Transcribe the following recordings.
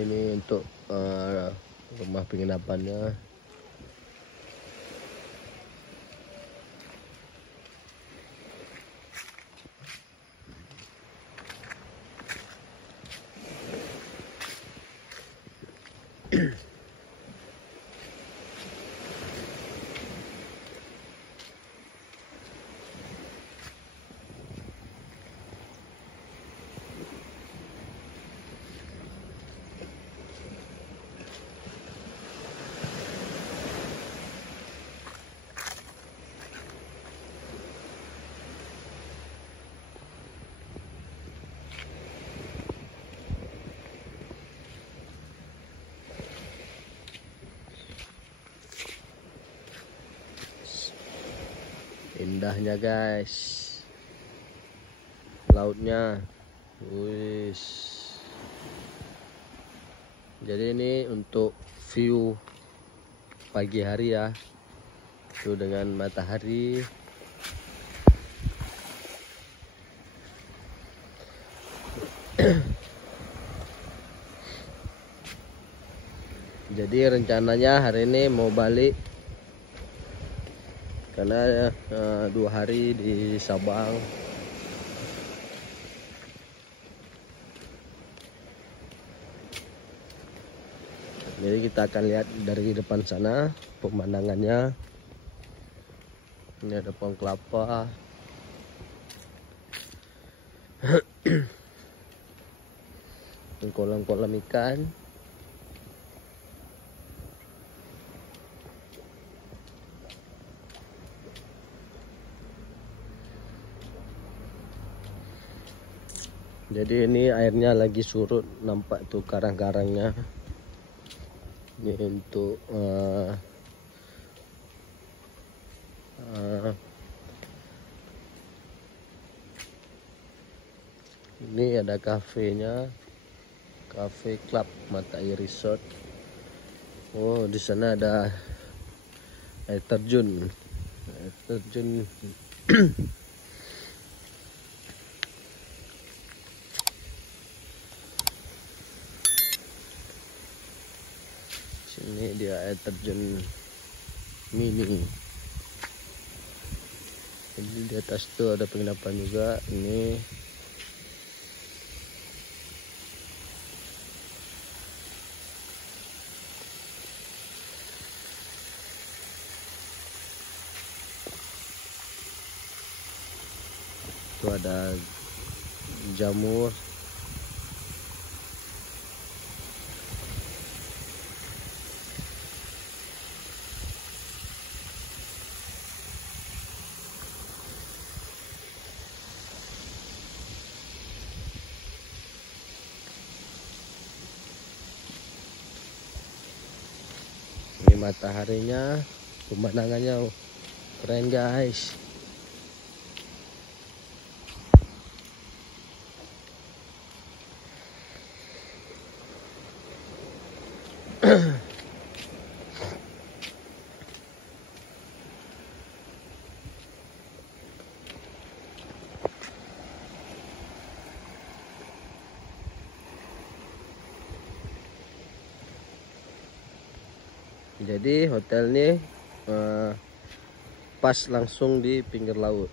Ini untuk rumah penginapannya. Indahnya guys, lautnya, wis. Jadi ini untuk view pagi hari ya, itu dengan matahari. Jadi rencananya hari ini mau balik karena 2 hari di Sabang. Jadi kita akan lihat dari depan sana pemandangannya. Ini ada pohon kelapa. Kolam-kolam ikan. Jadi ini airnya lagi surut, nampak tuh karang-karangnya. Ini untuk ini ada kafenya, Cafe Club Mata Air Resort. Oh, di sana ada air terjun. Air terjun. Ini dia air terjun mini. Jadi di atas tuh ada penginapan juga. Ini itu ada jamur. Ini mataharinya, pemandangannya keren guys. Jadi hotel ini pas langsung di pinggir laut.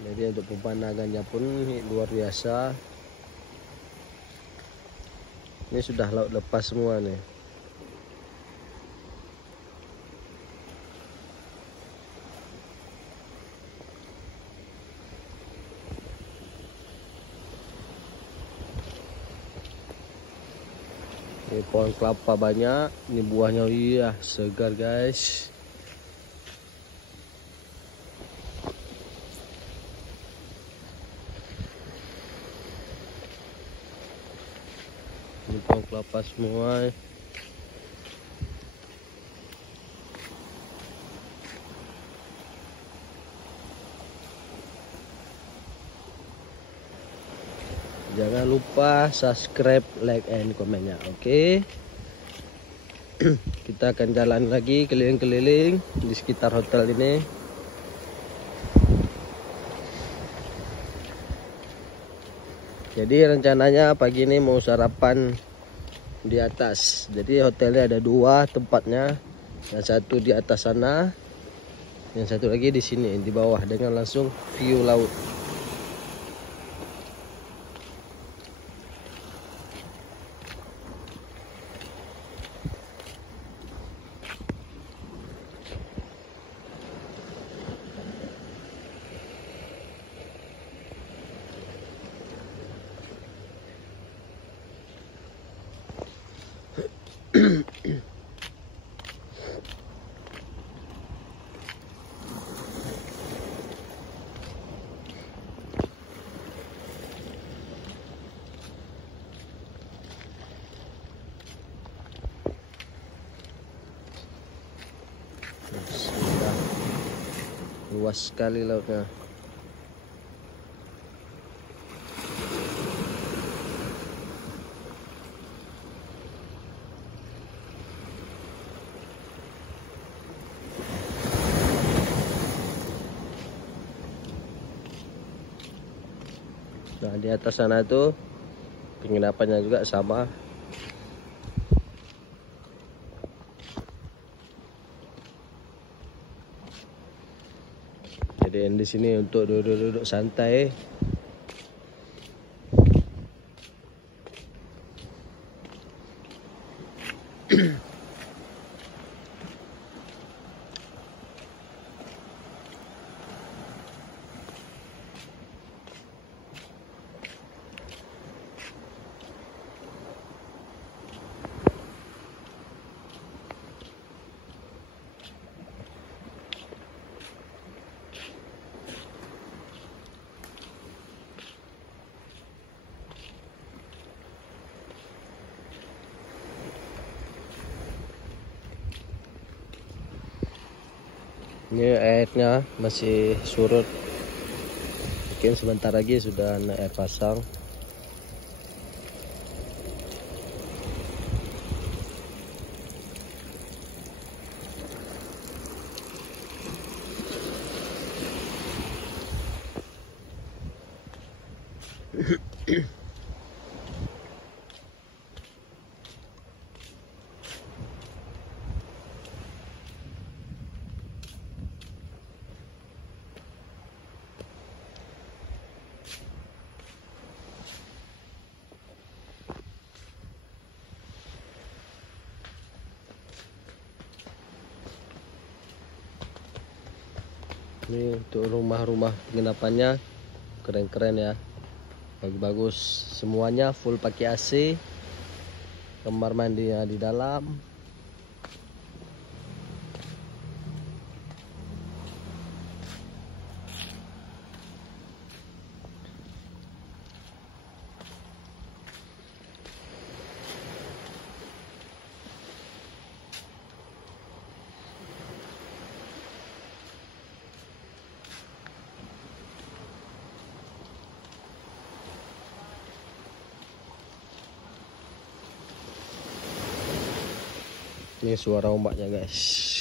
Jadi untuk pemandangannya pun luar biasa. Ini sudah laut lepas semua nih. Ini pohon kelapa banyak, ini buahnya iya segar guys. Ini pohon kelapa semua. Jangan lupa subscribe, like, and komennya. Oke. Kita akan jalan lagi keliling-keliling di sekitar hotel ini. Jadi rencananya pagi ini mau sarapan di atas. Jadi hotelnya ada 2 tempatnya. Yang satu di atas sana, yang satu lagi di sini di bawah dengan langsung view laut. Sudah luas sekali lautnya. Nah, di atas sana itu penginapannya juga sama. Jadi di sini untuk duduk-duduk santai. Ini airnya masih surut. Mungkin sebentar lagi sudah naik air pasang. Ini untuk rumah-rumah penginapannya keren-keren ya, bagus-bagus semuanya, full pakai AC, kamar mandinya di dalam. Ini suara ombaknya guys.